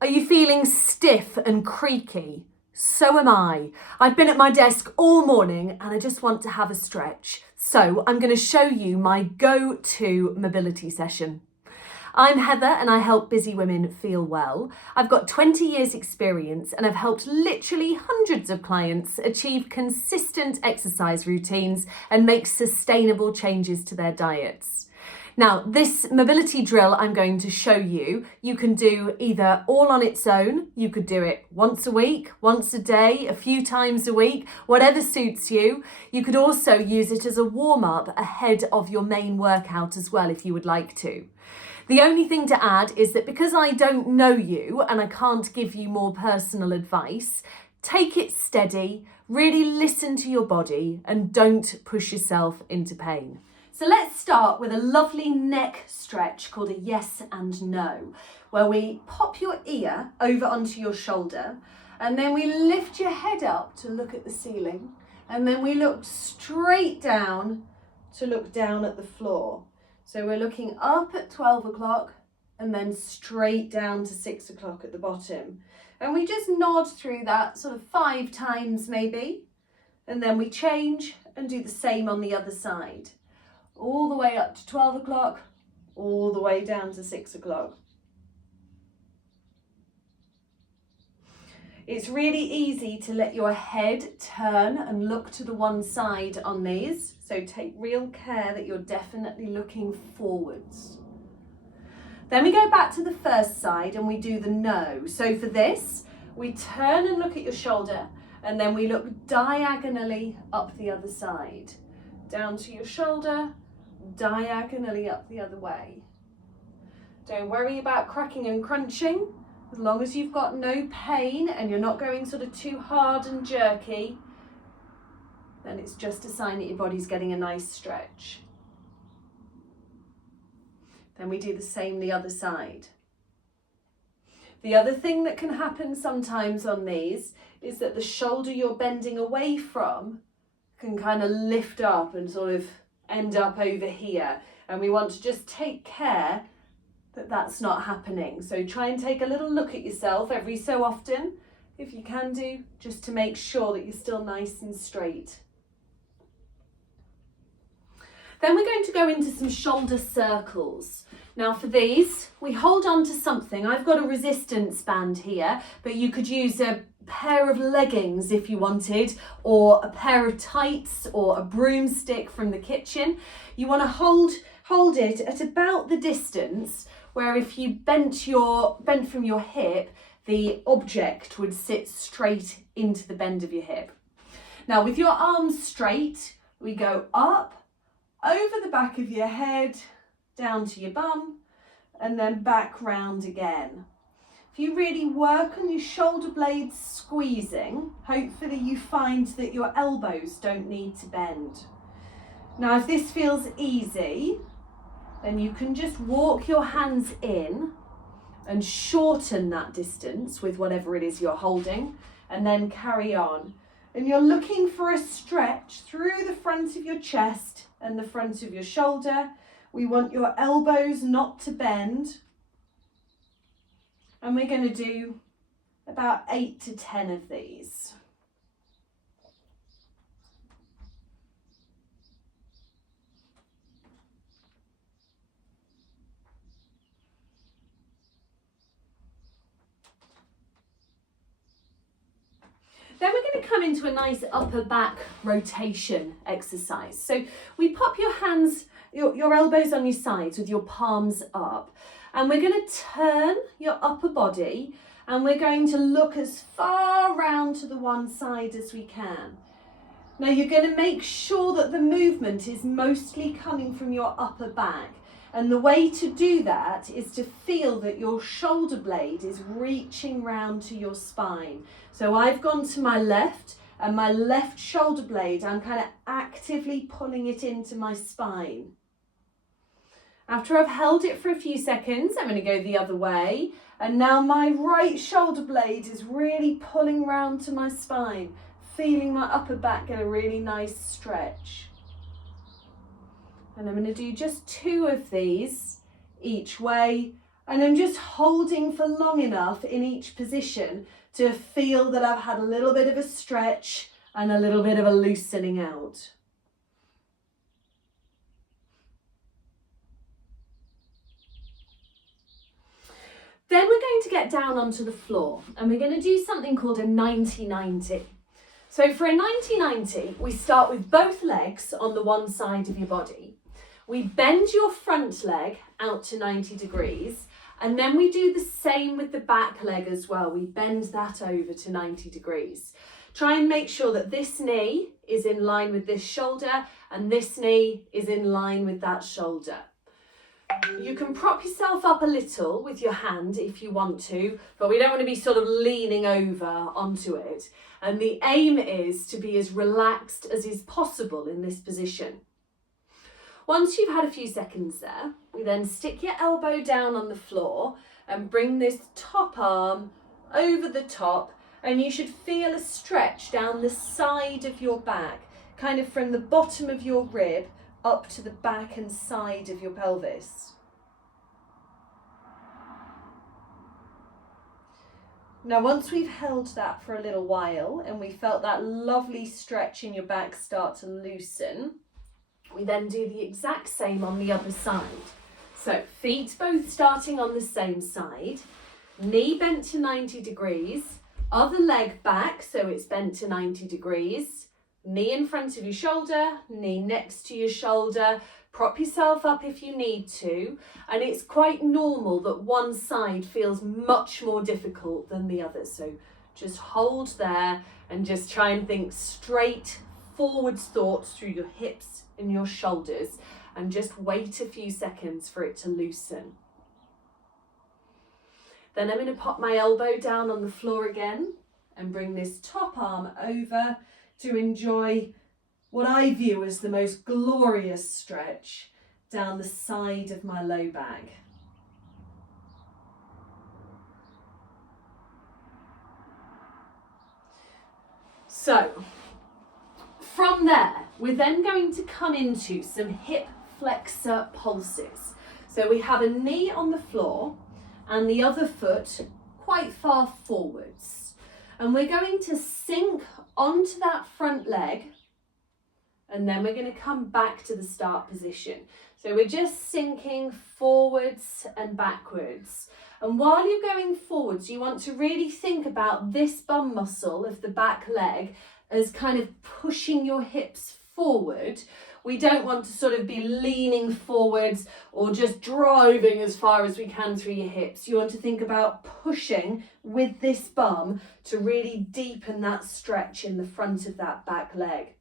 Are you feeling stiff and creaky? So am I. I've been at my desk all morning and I just want to have a stretch. So I'm going to show you my go-to mobility session. I'm Heather and I help busy women feel well. I've got 20 years experience and I've helped literally hundreds of clients achieve consistent exercise routines and make sustainable changes to their diets. Now, this mobility drill I'm going to show you, you can do either all on its own, you could do it once a week, once a day, a few times a week, whatever suits you. You could also use it as a warm-up ahead of your main workout as well if you would like to. The only thing to add is that because I don't know you and I can't give you more personal advice, take it steady, really listen to your body and don't push yourself into pain. So let's start with a lovely neck stretch called a yes and no, where we pop your ear over onto your shoulder and then we lift your head up to look at the ceiling and then we look straight down to look down at the floor. So we're looking up at 12 o'clock and then straight down to 6 o'clock at the bottom. And we just nod through that sort of 5 times maybe, and then we change and do the same on the other side. All the way up to 12 o'clock, all the way down to 6 o'clock. It's really easy to let your head turn and look to the one side on these. So take real care that you're definitely looking forwards. Then we go back to the first side and we do the no. So for this, we turn and look at your shoulder and then we look diagonally up the other side. Down to your shoulder, diagonally up the other way. Don't worry about cracking and crunching. As long as you've got no pain and you're not going sort of too hard and jerky, then it's just a sign that your body's getting a nice stretch. Then we do the same the other side. The other thing that can happen sometimes on these is that the shoulder you're bending away from can kind of lift up and sort of end up over here, and we want to just take care that that's not happening. So try and take a little look at yourself every so often, if you can do, just to make sure that you're still nice and straight. Then we're going to go into some shoulder circles. Now for these, we hold on to something. I've got a resistance band here, but you could use a pair of leggings if you wanted, or a pair of tights, or a broomstick from the kitchen. You want to hold it at about the distance where if you bent from your hip, the object would sit straight into the bend of your hip. Now with your arms straight, we go up, over the back of your head, down to your bum, and then back round again. If you really work on your shoulder blades squeezing, hopefully you find that your elbows don't need to bend. Now, if this feels easy, then you can just walk your hands in and shorten that distance with whatever it is you're holding, and then carry on. And you're looking for a stretch through the front of your chest and the front of your shoulder. We want your elbows not to bend. And we're going to do about 8 to 10 of these. Then we're going to come into a nice upper back rotation exercise. So we pop your hands, your elbows on your sides with your palms up. And we're going to turn your upper body and we're going to look as far round to the one side as we can. Now you're going to make sure that the movement is mostly coming from your upper back. And the way to do that is to feel that your shoulder blade is reaching round to your spine. So I've gone to my left and my left shoulder blade, I'm kind of actively pulling it into my spine. After I've held it for a few seconds, I'm going to go the other way. And now my right shoulder blade is really pulling round to my spine, feeling my upper back get a really nice stretch. And I'm going to do just 2 of these each way And I'm just holding for long enough in each position to feel that I've had a little bit of a stretch and a little bit of a loosening out. Then we're going to get down onto the floor and we're going to do something called a 90-90. So for a 90-90, we start with both legs on the one side of your body. We bend your front leg out to 90 degrees, and then we do the same with the back leg as well. We bend that over to 90 degrees. Try and make sure that this knee is in line with this shoulder and this knee is in line with that shoulder. You can prop yourself up a little with your hand if you want to, but we don't want to be sort of leaning over onto it. And the aim is to be as relaxed as is possible in this position. Once you've had a few seconds there, we then stick your elbow down on the floor and bring this top arm over the top, and you should feel a stretch down the side of your back, kind of from the bottom of your rib up to the back and side of your pelvis. Now, once we've held that for a little while and we felt that lovely stretch in your back start to loosen, we then do the exact same on the other side. So feet both starting on the same side, knee bent to 90 degrees, other leg back so it's bent to 90 degrees, knee in front of your shoulder, knee next to your shoulder, prop yourself up if you need to, and it's quite normal that one side feels much more difficult than the other. So just hold there and just try and think straight forwards thoughts through your hips and your shoulders, and just wait a few seconds for it to loosen. Then I'm going to pop my elbow down on the floor again and bring this top arm over to enjoy what I view as the most glorious stretch down the side of my low back. So from there, we're then going to come into some hip flexor pulses. So we have a knee on the floor and the other foot quite far forwards. And we're going to sink onto that front leg, and then we're going to come back to the start position. So we're just sinking forwards and backwards. And while you're going forwards, you want to really think about this bum muscle of the back leg as kind of pushing your hips forward. We don't want to sort of be leaning forwards or just driving as far as we can through your hips. You want to think about pushing with this bum to really deepen that stretch in the front of that back leg.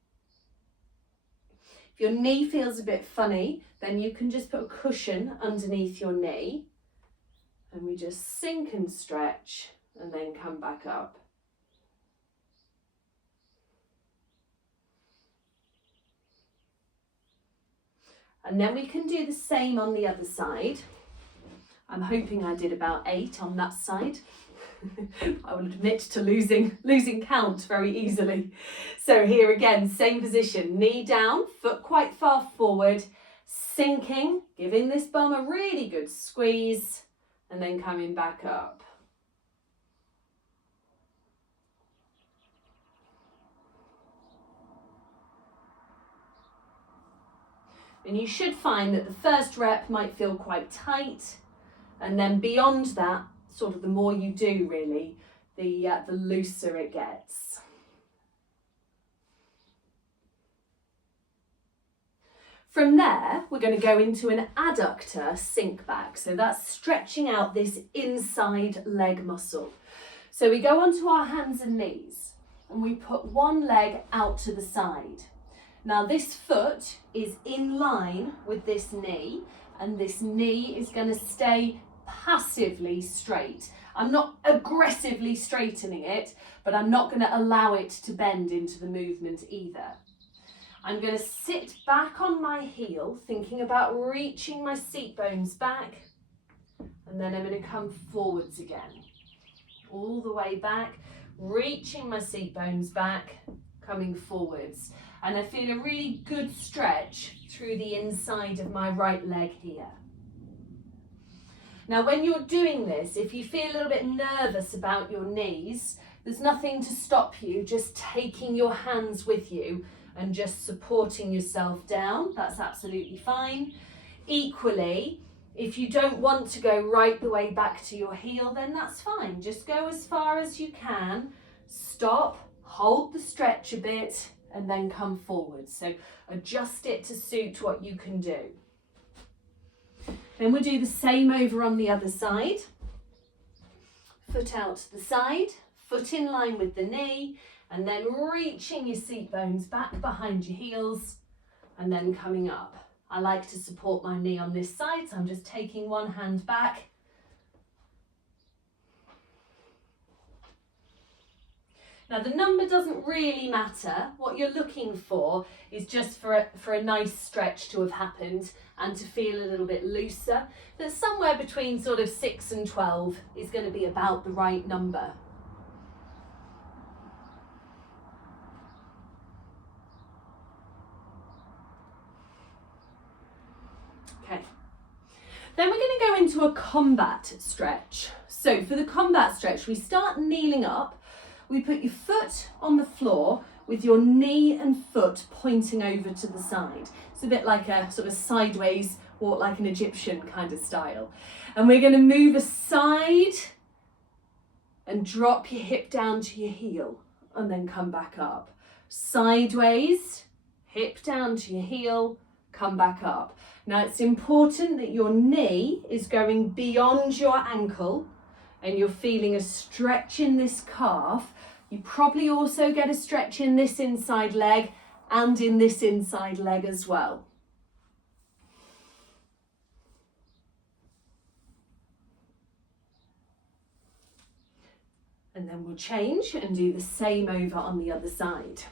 If your knee feels a bit funny, then you can just put a cushion underneath your knee, and we just sink and stretch and then come back up. And then we can do the same on the other side. I'm hoping I did about 8 on that side. I will admit to losing count very easily. So here again, same position, knee down, foot quite far forward, sinking, giving this bum a really good squeeze, and then coming back up. And you should find that the first rep might feel quite tight, and then beyond that, sort of the more you do really, the looser it gets. From there, we're going to go into an adductor sink back. So that's stretching out this inside leg muscle. So we go onto our hands and knees and we put one leg out to the side. Now this foot is in line with this knee, and this knee is going to stay passively straight. I'm not aggressively straightening it, but I'm not going to allow it to bend into the movement either. I'm going to sit back on my heel, thinking about reaching my seat bones back, and then I'm going to come forwards again. All the way back, reaching my seat bones back, coming forwards. And I feel a really good stretch through the inside of my right leg here. Now, when you're doing this, if you feel a little bit nervous about your knees, there's nothing to stop you just taking your hands with you and just supporting yourself down. That's absolutely fine. Equally, if you don't want to go right the way back to your heel, then that's fine. Just go as far as you can, stop, hold the stretch a bit, and then come forward. So adjust it to suit what you can do. Then we'll do the same over on the other side. Foot out to the side, foot in line with the knee, and then reaching your seat bones back behind your heels, and then coming up. I like to support my knee on this side, so I'm just taking one hand back. Now, the number doesn't really matter. What you're looking for is just for a nice stretch to have happened and to feel a little bit looser. But somewhere between sort of 6 and 12 is going to be about the right number. Okay. Then we're going to go into a combat stretch. So for the combat stretch, we start kneeling up. We put your foot on the floor with your knee and foot pointing over to the side. It's a bit like a sort of sideways walk, like an Egyptian kind of style. And we're going to move aside and drop your hip down to your heel and then come back up. Sideways, hip down to your heel, come back up. Now it's important that your knee is going beyond your ankle and you're feeling a stretch in this calf. You probably also get a stretch in this inside leg and in this inside leg as well. And then we'll change and do the same over on the other side.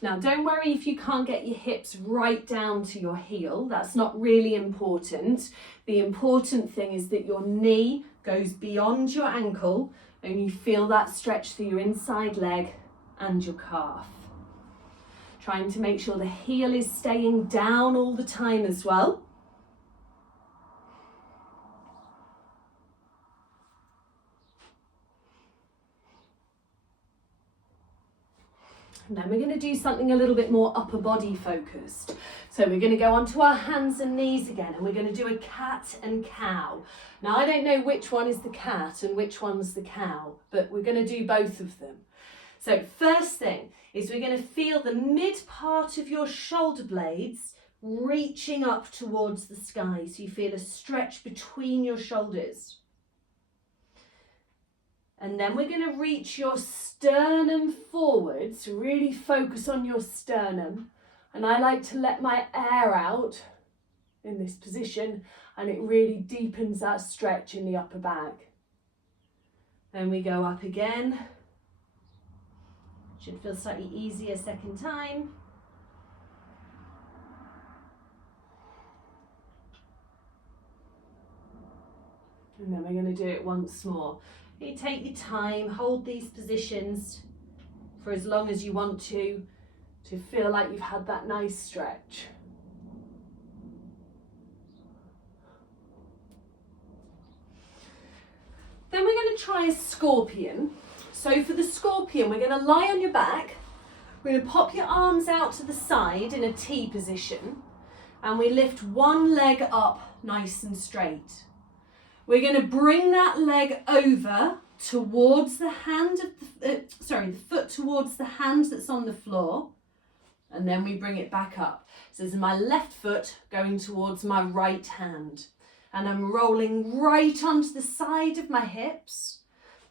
Now, don't worry if you can't get your hips right down to your heel. That's not really important. The important thing is that your knee goes beyond your ankle and you feel that stretch through your inside leg and your calf. Trying to make sure the heel is staying down all the time as well. And then we're going to do something a little bit more upper body focused. So we're going to go onto our hands and knees again, and we're going to do a cat and cow. Now, I don't know which one is the cat and which one's the cow, but we're going to do both of them. So first thing is we're going to feel the mid part of your shoulder blades reaching up towards the sky. So you feel a stretch between your shoulders. And then we're going to reach your sternum forward, so really focus on your sternum. And I like to let my air out in this position, and it really deepens that stretch in the upper back. Then we go up again. Should feel slightly easier second time. And then we're going to do it once more. You take your time, hold these positions for as long as you want to feel like you've had that nice stretch. Then we're going to try a scorpion. So for the scorpion, we're going to lie on your back. We're going to pop your arms out to the side in a T position, and we lift one leg up nice and straight. We're going to bring that leg over towards the hand of the foot towards the hand that's on the floor, and then we bring it back up. So this is my left foot going towards my right hand, and I'm rolling right onto the side of my hips,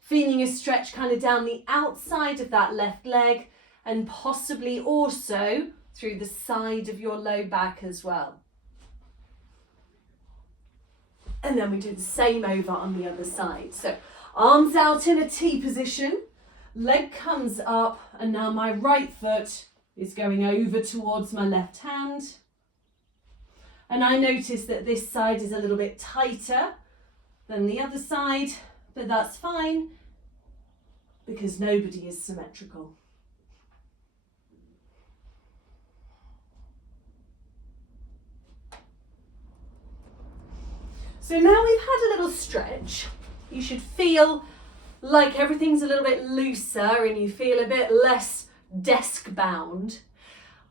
feeling a stretch kind of down the outside of that left leg, and possibly also through the side of your low back as well. And then we do the same over on the other side. So arms out in a T position, leg comes up, and now my right foot is going over towards my left hand. And I notice that this side is a little bit tighter than the other side, but that's fine because nobody is symmetrical. So now we've had a little stretch, you should feel like everything's a little bit looser and you feel a bit less desk bound.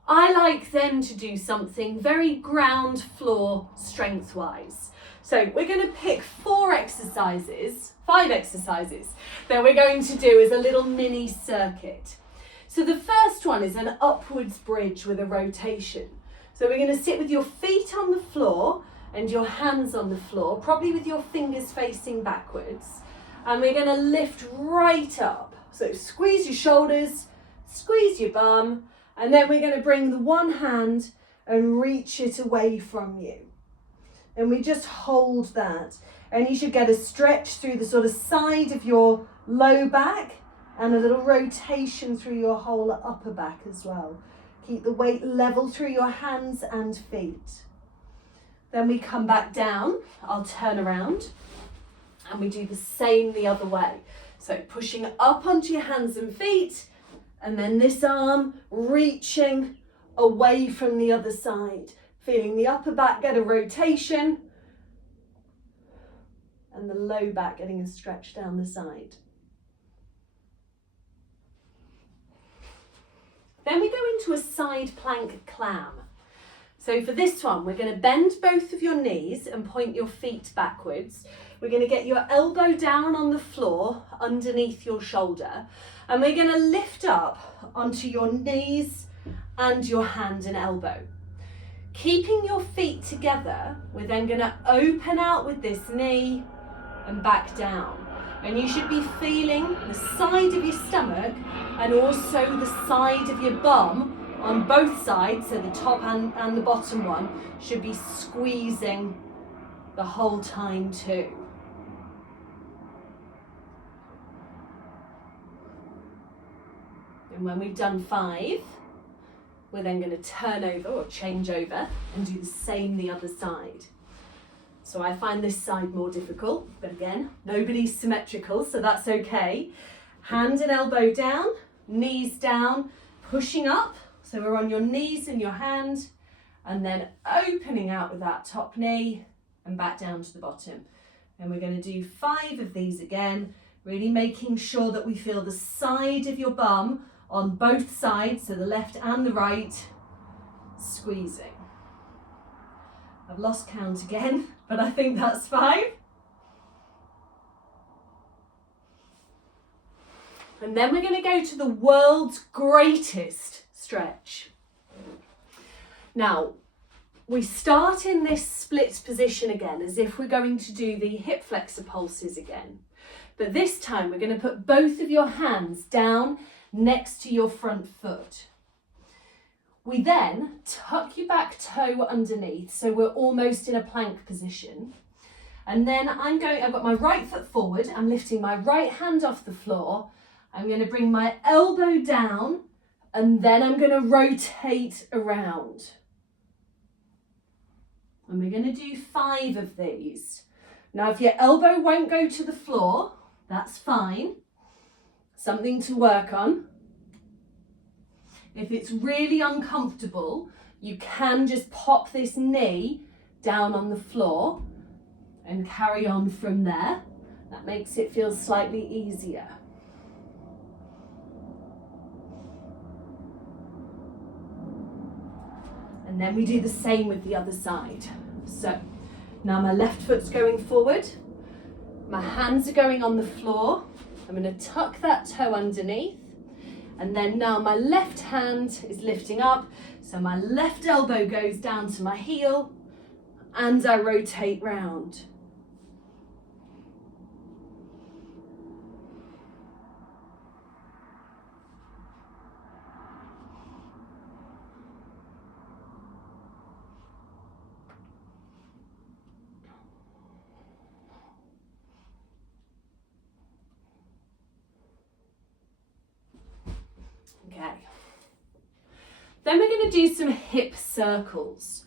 I like then to do something very ground floor strength wise. So we're going to pick 5 exercises that we're going to do as a little mini circuit. So the first one is an upwards bridge with a rotation. So we're going to sit with your feet on the floor and your hands on the floor, probably with your fingers facing backwards. And we're going to lift right up. So squeeze your shoulders, squeeze your bum, and then we're going to bring the one hand and reach it away from you. And we just hold that. And you should get a stretch through the sort of side of your low back and a little rotation through your whole upper back as well. Keep the weight level through your hands and feet. Then we come back down. I'll turn around and we do the same the other way. So pushing up onto your hands and feet, and then this arm reaching away from the other side. Feeling the upper back get a rotation and the low back getting a stretch down the side. Then we go into a side plank clam. So for this one, we're going to bend both of your knees and point your feet backwards. We're going to get your elbow down on the floor underneath your shoulder, and we're going to lift up onto your knees and your hand and elbow. Keeping your feet together, we're then going to open out with this knee and back down. And you should be feeling the side of your stomach and also the side of your bum on both sides, so the top and the bottom one should be squeezing the whole time too. And when we've done 5, we're then going to turn over or change over and do the same the other side. So I find this side more difficult, but again, nobody's symmetrical, so that's okay. Hand and elbow down, knees down, pushing up. So we're on your knees and your hand, and then opening out with that top knee and back down to the bottom. And we're going to do 5 of these again, really making sure that we feel the side of your bum on both sides, so the left and the right, squeezing. I've lost count again, but I think that's 5. And then we're going to go to the world's greatest stretch. Now, we start in this split position again, as if we're going to do the hip flexor pulses again. But this time we're going to put both of your hands down next to your front foot. We then tuck your back toe underneath, so we're almost in a plank position. And then I've got my right foot forward, I'm lifting my right hand off the floor, I'm going to bring my elbow down, and then I'm going to rotate around. And we're going to do 5 of these. Now, if your elbow won't go to the floor, that's fine. Something to work on. If it's really uncomfortable, you can just pop this knee down on the floor and carry on from there. That makes it feel slightly easier. And then we do the same with the other side. So now my left foot's going forward, my hands are going on the floor. I'm going to tuck that toe underneath, and then now my left hand is lifting up, so my left elbow goes down to my heel and I rotate round. Okay. Then we're going to do some hip circles.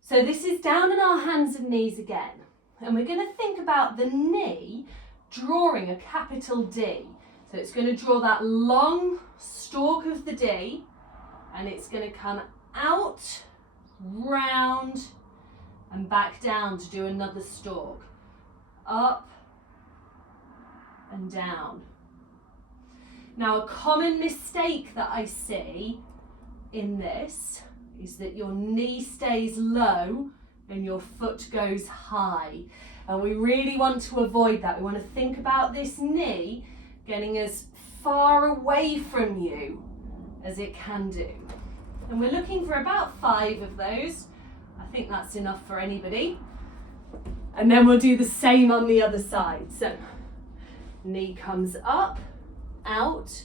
So this is down on our hands and knees again. And we're going to think about the knee drawing a capital D. So it's going to draw that long stalk of the D, and it's going to come out, round, and back down to do another stalk. Up and down. Now, a common mistake that I see in this is that your knee stays low and your foot goes high. And we really want to avoid that. We want to think about this knee getting as far away from you as it can do. And we're looking for about 5 of those. I think that's enough for anybody. And then we'll do the same on the other side. So knee comes up, out,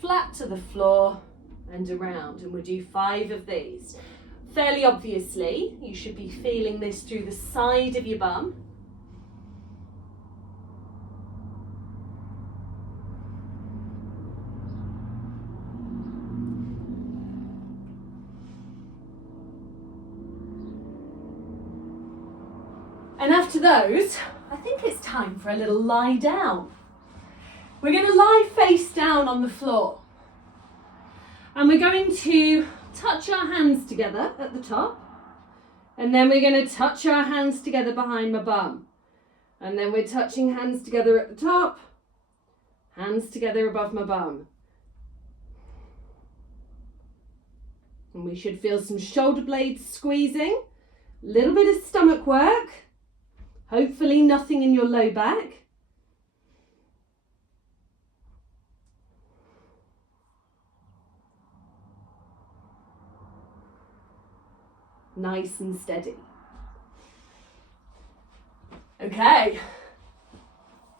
flat to the floor and around. And we'll do 5 of these. Fairly obviously, you should be feeling this through the side of your bum. And after those, I think it's time for a little lie down. We're going to lie face down on the floor. And we're going to touch our hands together at the top. And then we're going to touch our hands together behind my bum. And then we're touching hands together at the top, hands together above my bum. And we should feel some shoulder blades squeezing, a little bit of stomach work. Hopefully nothing in your low back. Nice and steady. Okay.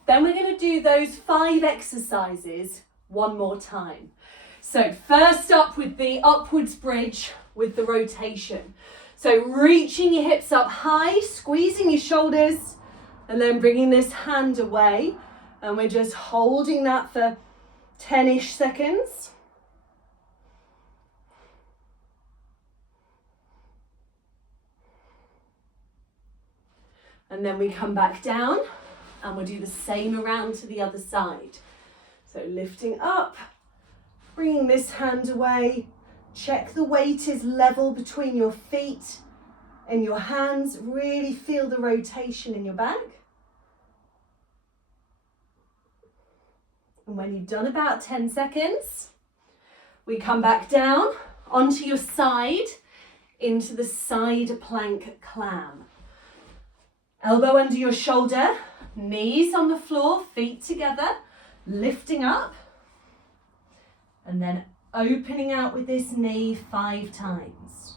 Then we're going to do those 5 exercises one more time. So first up with the upwards bridge with the rotation. So reaching your hips up high, squeezing your shoulders, and then bringing this hand away. And we're just holding that for 10-ish seconds. And then we come back down and we'll do the same around to the other side. So lifting up, bringing this hand away. Check the weight is level between your feet and your hands. Really feel the rotation in your back. And when you've done about 10 seconds, we come back down onto your side into the side plank clam. Elbow under your shoulder, knees on the floor, feet together, lifting up, and then opening out with this knee 5 times.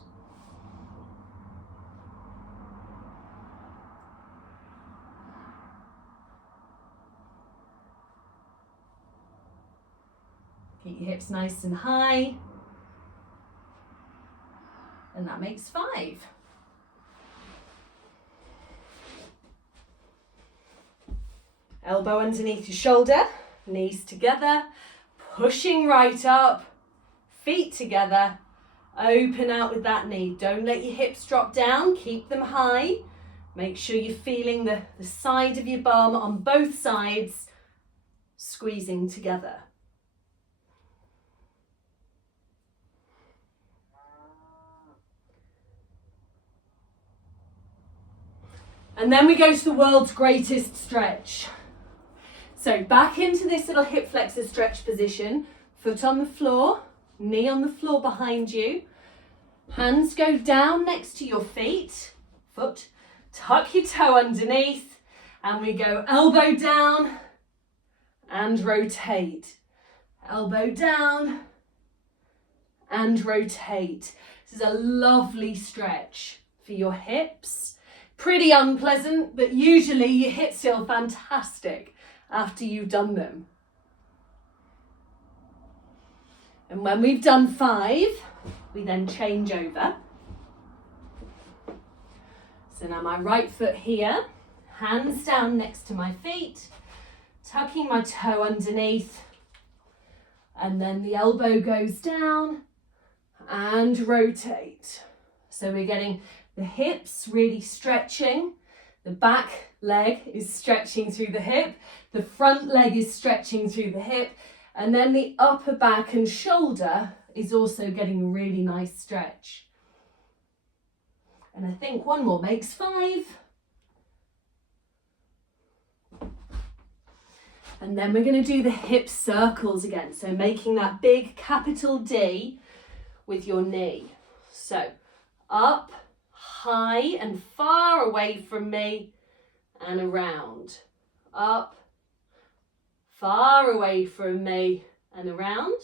Keep your hips nice and high. And that makes 5. Elbow underneath your shoulder, knees together, pushing right up, feet together, open out with that knee. Don't let your hips drop down, keep them high. Make sure you're feeling the side of your bum on both sides, squeezing together. And then we go to the world's greatest stretch. So back into this little hip flexor stretch position, foot on the floor, knee on the floor behind you. Hands go down next to your feet, foot, tuck your toe underneath, and we go elbow down and rotate. Elbow down and rotate. This is a lovely stretch for your hips. Pretty unpleasant, but usually your hips feel fantastic after you've done them. And when we've done 5, we then change over. So now my right foot here, hands down next to my feet, tucking my toe underneath, and then the elbow goes down and rotate. So we're getting the hips really stretching. The back leg is stretching through the hip. The front leg is stretching through the hip. And then the upper back and shoulder is also getting a really nice stretch. And I think one more makes 5. And then we're going to do the hip circles again. So making that big capital D with your knee. So up, high and far away from me and around. Up, far away from me and around.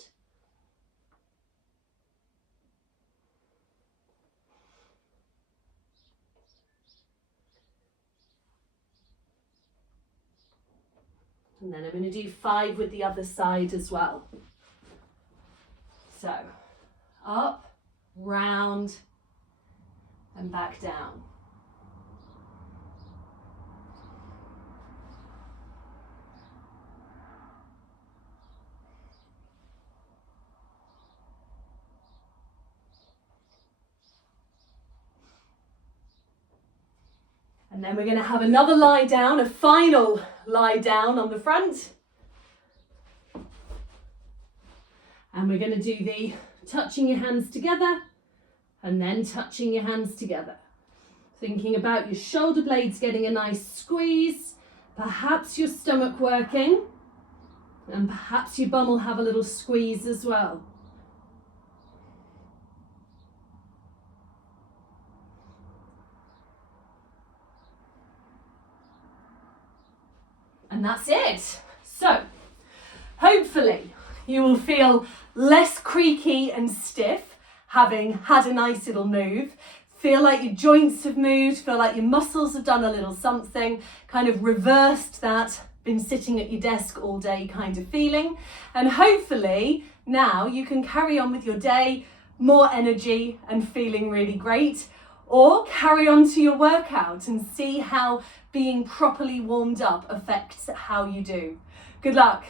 And then I'm going to do 5 with the other side as well. So up, round and back down. And then we're going to have another lie down, a final lie down on the front. And we're going to do the touching your hands together and then touching your hands together. Thinking about your shoulder blades getting a nice squeeze, perhaps your stomach working, and perhaps your bum will have a little squeeze as well. And that's it. So, hopefully you will feel less creaky and stiff, having had a nice little move. Feel like your joints have moved, feel like your muscles have done a little something, kind of reversed that been sitting at your desk all day kind of feeling. And hopefully now you can carry on with your day, more energy and feeling really great, or carry on to your workout and see how being properly warmed up affects how you do. Good luck.